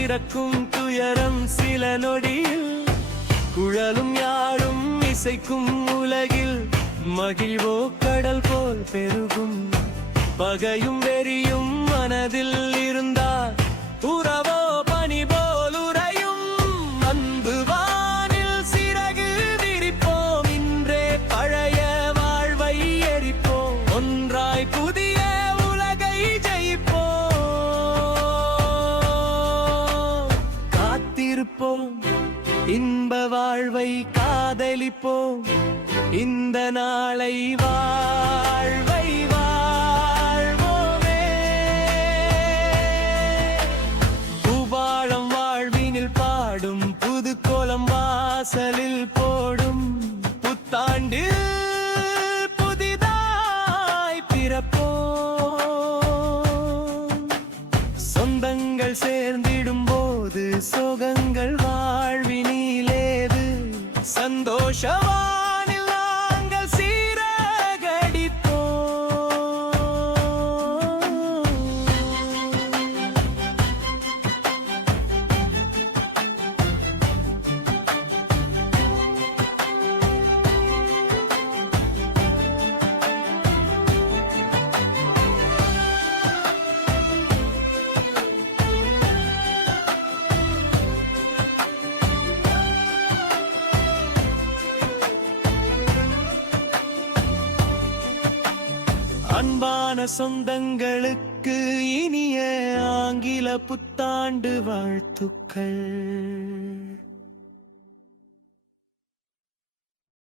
இறக்கும் துயரம் சில நொடியில் குழலும் யாழும் இசைக்கும் உலகில் மகிழ்வோ கடல் போல் பெருகும் பகையும் வெறியும் மனதில் இருந்தால் உறவோ பனி போல் உறையும் அன்பு வானில் சிறகு விரிப்போம் இன்றே பழைய வாழ்வை எரிப்போம் ஒன்றாய் புதிய உலகை ஜெயிப்போம் காத்திருப்போம் இன்ப வாழ்வை காதலிப்போம் இந்த நாளை வாழ்வை வாழ்வோமே பூபாளம் வாழ்வினில் பாடும் புது கோலம் வாசலில் போடும் புத்தாண்டு புதிதாய் பிறப்போம் சொந்தங்கள் சேர்ந்திடும் போது சோகங்கள் வாழ்வினிலேது சந்தோஷவானில் நாங்கள் சீரகடிப்போம் அன்பான சொந்தங்களுக்கு இனிய ஆங்கில புத்தாண்டு வாழ்த்துக்கள்.